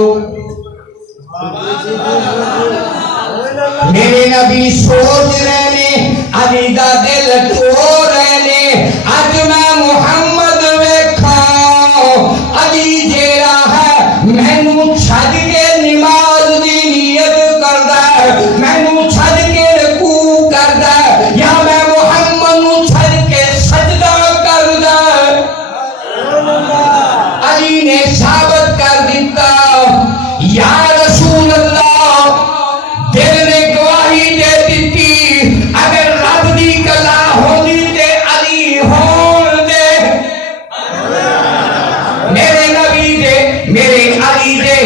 میرے نبی سوچ رہے نے، علی دا دل تو رہے نے، اج میں محمد ویکھاں علی جیڑا ہے مینوں چھڈ کے نماز دی نیت کردا ہے، مینوں چھڈ کے رکوع کردا ہے، یا میں محمد نوں چھڈ کے سجدہ کردا ہے۔ علی نے ثابت کر دیتا، یا رسول اللہ، دل نے گواہی دے دیتی، اگر رب دی قضا ہوندی تے علی ہون دے، میرے نبی دے، میرے علی دے،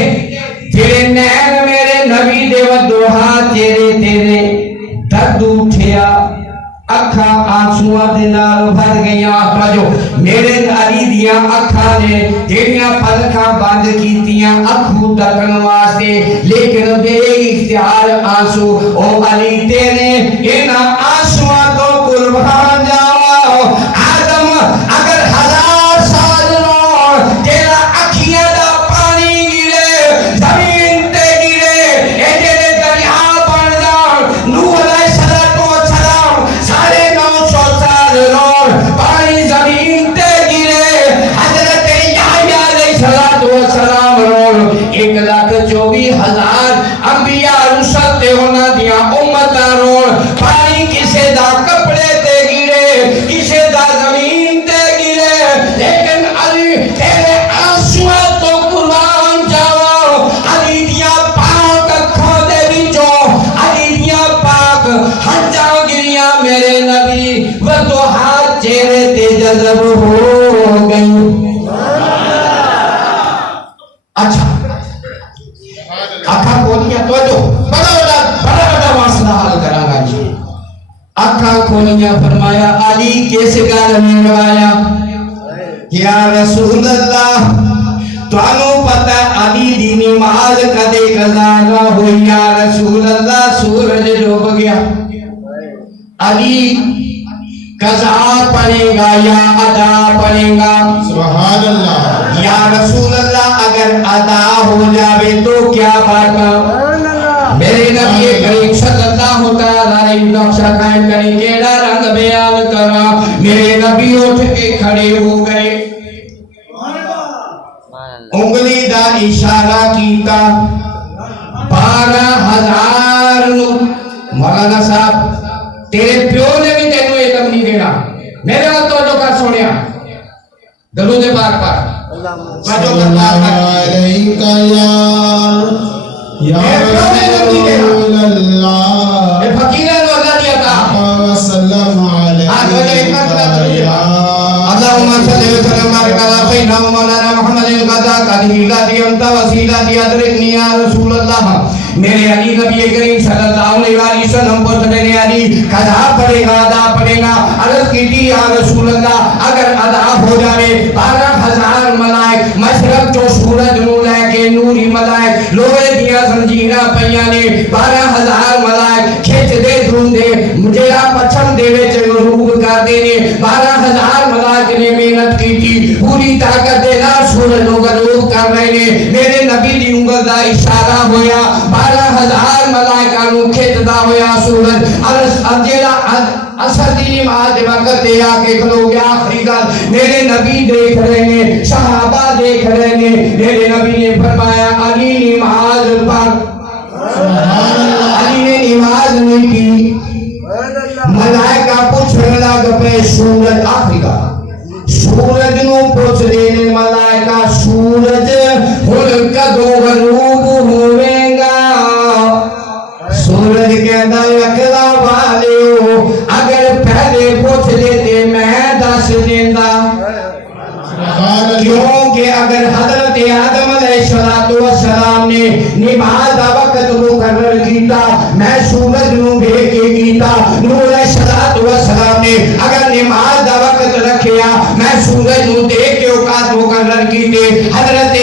تیرے نین میرے نبی دے وضحا چہرے تیرے درد اٹھیا، اکھاں آنسواں دے نال بھر گئیاں۔ توجہ، میرے علی دیاں اکھاں نے جڑیاں پلکاں بند کیتیاں اکھوں تکن واسطے، لیکن بے اختیار آنسو او علی تیرے انہاں آنسواں تو قربان جاواں۔ آدم اگر 1000 سال نو تیرا اکھیاں دا پانی گرے زمین تے گرے، اے جڑے دریا بن جان، نوح علیہ السلام 950 سال نو پانی زمین تے گرے، حضرت یحییٰ علیہ السلام نو 1,24,000 انبیاء رسل تے انہاں دیاں امتاں نو پانی کسے دا کپڑے تے گرے، کسے دا زمین تے گرے، لیکن علی تیرے آنسواں تو قربان جاواں۔ علی دیاں پاک اکھاں دے وچوں علی دیاں پاک ہنجاں گریاں میرے نبی وضحا چہرے تے جذب ہو گئی۔ اچھا آنکھاں کھولیاں، توجہ، بڑا مسئلہ حل کراں گا جی۔ آنکھاں کھولیاں، فرمایا علی کس گل میں روایا، یا رسول اللہ تانوں پتہ علی دی نماز کدے قضا نہ ہوئی، یا رسول اللہ سورج ڈوب گیا، علی قضا پڑے گا یا ادا پڑے گا؟ سبحان اللہ۔ یا رسول اللہ اگر ادا ہو جاوے تو کیا بات؟ میرے نبی کریم صلی اللہ علیہ وسلم قائم کریں کیڑا رنگ بیان کرا، میرے نبی اٹھ کے کھڑے ہو گئے، انگلی دا اشارہ کیتا، 12,000 مولانا صاحب تیرے پیو نے بھی تینوں علم نہیں دینا، میرے وقت توجہ کر سونیا، درود پاک پر توجہ کر علیکہ یا رسول اللہ، اے فقیرہ نو اللہ دیا تھا وسلم علیکہ یا اللہم صلی وسلم بارک علی سیدنا مولانا محمد القضا قدیلہ انت وسیلہ ادرکنی یا رسول اللہ۔ میرے علی نبی کریم صلی اللہ علیہ وسلم پوچھ رہے علی قضا پڑے گا ادا پڑے گا؟ عرض کی تھی یا رسول اللہ اگر ادا ہو جائے 12,000 ملائک مشرق جو سورج نو لے کے نوری ملائک لوہے دیا زنجیراں پیاں نے 12,000 ملائک کھچ دے دھون دے جیڑا پچھم دے وچ غروب کر دے نے 12,000 ملائک نے محنت کی تھی پوری طاقت دے نال سورج نو غروب کر رہے نے، میرے نبی دی انگل دا اشارہ ہویا 12,000 ملائکہ نو کھچدا ہویا سورج جیڑا اثر دی نماز دے وقت دے آ کے کھلو گیا۔ آخری گل میرے نبی دیکھ رہے نے، صحابہ دیکھ رہے نے، میرے نبی نے فرمایا علی نماز پڑھ، علی نے نماز نہیں کی، ملائکہ پوچھنے لگ پے سورج، آخری گل سورج نو پوچھ دے نے ملائکہ سورج ہن کدوں غروب ہوے گا؟ سورج کہندا اکلا والیو اگر پہلے پوچھ دیتے میں دس دیندا، کیونکہ اگر آدم علیہ السلام نے نماز دا وقت مقرر کیتا میں سورج نو دیکھ کے کیتا نور علیہ السلام نے اگر نماز دا وقت رکھیا میں سورج نو دیکھ کے اوقات مقرر کیتے حضرت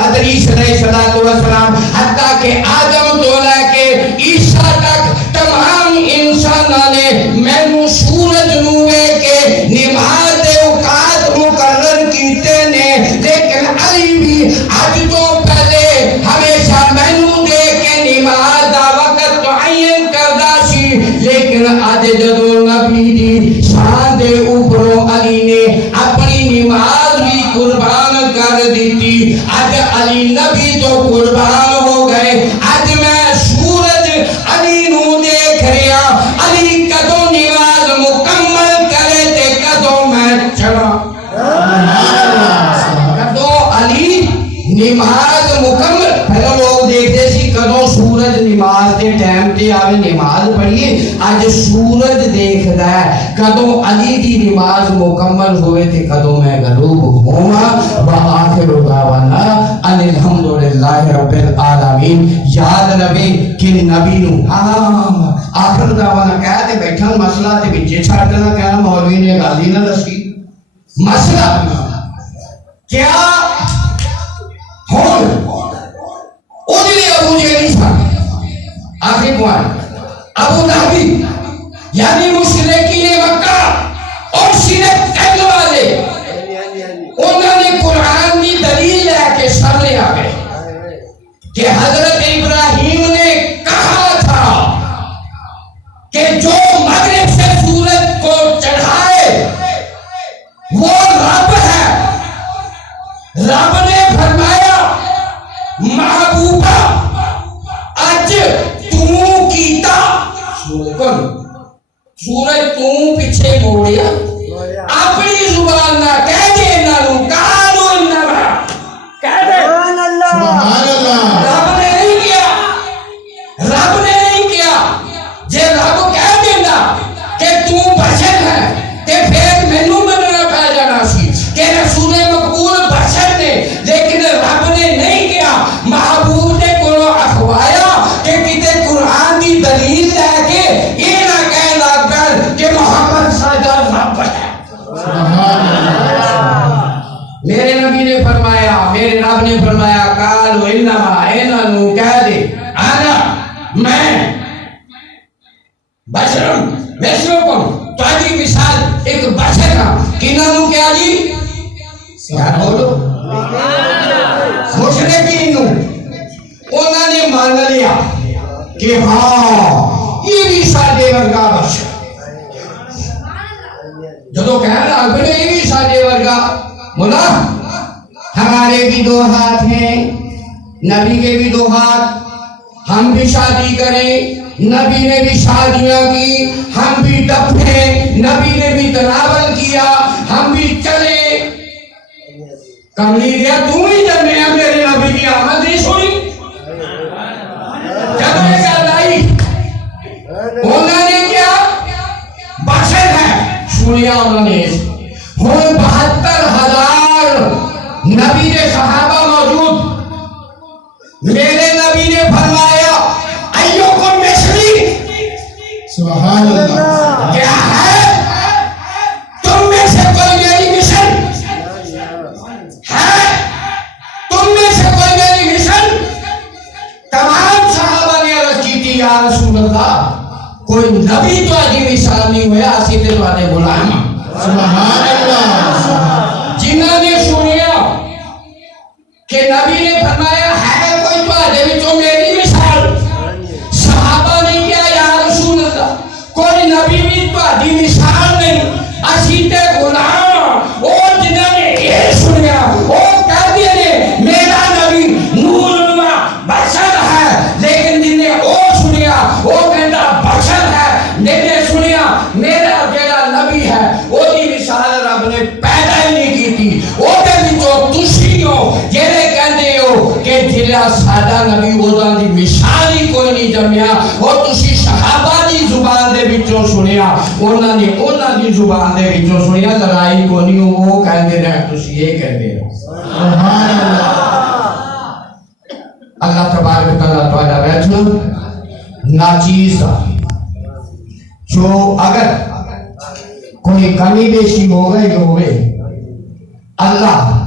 ادریس علیہ السلام حتیٰ کہ آدم تو لے کے عیسیٰ تک تمام انساناں نے مینوں سورج نو دیکھ کے نماز دے اوقات مقرر کیتے نے لیکن علی بھی اج تو پہلے ہمیشہ مینوں دیکھ کے نماز دا وقت تعین کردا سی لیکن اج جدوں نبی دی شان دے اوپروں علی نے اپنی نماز بھی قربان کر دیتی اج علی نبی تو قربان ہو گئے اج میں سورج علی نو دیکھ رہا علی کدوں نماز مکمل کرے تے کدوں میں چڑھا کدوں علی نماز مکمل پہلے لوگ دیکھتے سی کدوں سورج نماز دے ٹائم تے آوے نماز پڑھیے اج سورج دیکھدا ہے کدوں علی دی نماز مکمل ہوئے تے کدوں میں غروب ہوواں وآخر دعوانا ان الحمدللہ رب العالمین یاد رہے کہ نبی نو آخر دعوانا کہہ تے بیٹھا مسئلہ تے وچے چھڈ دینا کہنا مولوی نے گل ہی نہ دسی مسئلہ کیا ہون اودلی ابو جہل تھا آخری پوائنٹ ابو لہبی یعنی مشرکین مکہ اور شرک کرنے والے انہوں نے قرآن کی دلیل لے کے سامنے آ گئے کہ حضرت ابراہیم نے کہا تھا کہ جو مغرب سے سورج کو چڑھائے وہ رب ہے رب نے فرمایا محبوبہ اج توں کیتا سورج توں پیچھے موڑیا اپنی زبان نہ کہہ دے انہوں کانو انما کہہ دے سبحان اللہ رب نے نہیں کیا رب نے نہیں کیا جے رب کہہ دینا کہ توں بشر ہے تے پھر مینوں مننا پہ جانا سی کہ رسول مقبول بشر نے لیکن رب نے نہیں کیا محبوب نے کو اخوایا کہ کتے قرآن کی دلیل لے کے یہ نہ کہنا کر کہ محمد ساجا رب ہے میرے نبی نے فرمایا میرے رب نے فرمایا قالوا انما انہوں کہہ دے انا میں بشرم مثلکم تہاڈی مثال ایک بشر ہاں کنہوں کیا جی کیا بولو مشرکین انہوں نے مان لیا کہ ہاں یہ بھی ساڈے ورگا بشر جدو کہہ رہا کہ یہ بھی ساڈے ورگا مولا ہمارے بھی دو ہاتھ ہیں نبی کے بھی دو ہاتھ ہم بھی شادی کریں نبی نے بھی شادیاں کی ہم بھی دفنے نبی نے بھی تناول کیا ہم بھی چلے کملی دیا تم ہی جمعے ہیں میرے نبی کی آمد نہیں سنی جب میں کہا لائی انہوں نے کیا بشر ہے سنیا انہوں نے ہون 72,000 نبی نے صحابہ موجود میرے نبی نے فرمایا ایوکم مثلی سبحان اللہ کیا ہے تم میں سے کوئی میری مشن ہے تم میں سے کوئی میری مشن تمام صحابہ نے عرض کی تھی یا رسول اللہ کوئی نبی تو عجیب مثال نہیں ہویا اسی تے تو آنے بلاما سبحان اللہ جنہوں نے سنیا کہ نبی نے فرمایا ہے کوئی تو آنے بچوں میری مثال صحابہ نے کیا یا رسول اللہ کوئی نبی بھی تو آدھی مثال نہیں اسی تے غلام اور جنہوں نے یہ سنیا وہ کہہ دیا نے میرا نبی نور نما بشر ہے لیکن جن نے وہ سنیا وہ کہتا بشر ہے جن نے سنیا میرا جیڑا نبی ہے وہ دی مثال رب نے پیدا ہی نہیں کی تھی وہ کہتی جو تسی ہو جنہیں کہتے ہو کہ جلہ سادہ نبی وہاں دی مثال ہی کوئی نہیں جمعیا وہ تسی صحابہ دی زبان دے بچوں سنیا انہوں نے دی زبان دے بچوں سنیا لڑائی کو نہیں وہ کہتے رہے تسی یہ کہتے ہو سبحان اللہ اللہ تبارک و تعالیٰ تعالیٰ بیٹھنا ناچیز جو اگر کوئی کمی بیشی ہو گئی جو ہوئے اللہ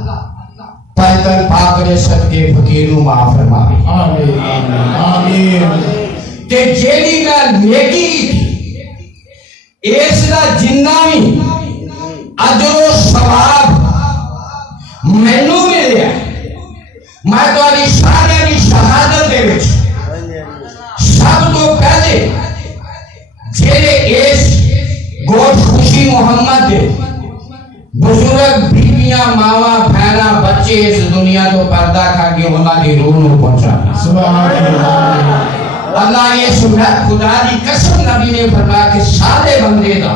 پیغمبر پاک نے صدقے فقیر نو معاف فرماوے آمین آمین تے جیڑی میں نیکی تھی اس دا جنہ بھی اجر و ثواب مینوں ملیا میں تہاڈی سارے دی شہادت دے وچ سب تو پہلے جیڑے اس گوش خوشی محمد دے بزرگ بیویاں ماواں بہناں بچے اس دنیا تو پردہ کھا کے انہاں دی روح نو پہنچانا سبحان اللہ اللہ یہ سنت خدا دی قسم نبی نے فرمایا کہ سارے بندے دا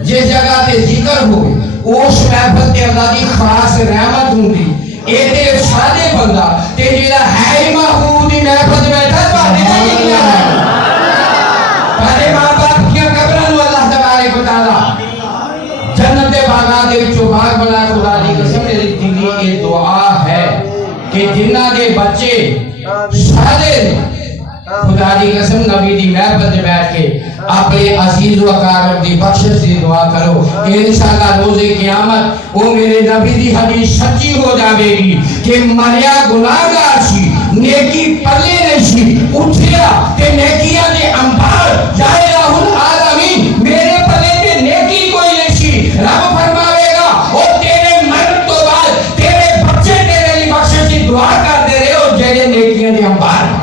جس جگہ تے ذکر ہوئے اس محفل تے اللہ دی خاص رحمت ہوندی اے تے سارے بندہ تے جڑا ہے محبوب دی محفل بیٹھا تواڈے تے کیا ہے تواڈے ماں باپ کیا قبراں نو اللہ تبارک و تعالی جنت دے باغاں دے وچوں باغ بنا خدا دی قسم میری دلی یہ دعا ہے کہ جنہاں دے بچے سارے خدا دی قسم نبی دی محبت میں بیٹھ کے اپنے عزیز و اقارب دی بخشش دی دعا کرو انشاءاللہ روز قیامت وہ میرے نبی دی حدیث سچی ہو جاوے گی کہ مریا گناہگار سی نیکی پلے نہیں سی اٹھیا تے نیکیاں دے انبار جائے الہ العالمین میرے پلے تے نیکی کوئی نہیں سی رب فرماوے گا او تیرے مرد تو بعد تیرے بچے تیرے لیے بخشش دی دعا کر دے رہے ہو جڑے نیکیاں دے انبار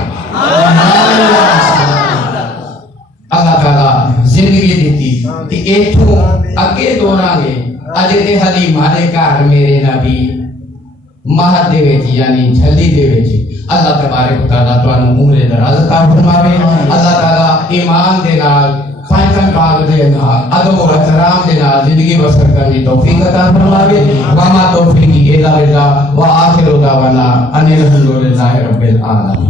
اللہ تعالیٰ زندگی دیتی تے ایتھوں اگے دوراں گے اجے تے حلی مارے گھر میرے نبی مہد دے وچ یعنی جھلی دے وچ اللہ تبارک و تعالیٰ تانوں عمر دراز عطا فرماوے اللہ تعالیٰ ایمان دے نال پنجن پاک دے نال ادب و احترام دے نال زندگی بسر کرنے توفیق عطا فرماوے وما توفیقی الا باللہ وآخر دعوانا ان الحمدللہ رب العالمین.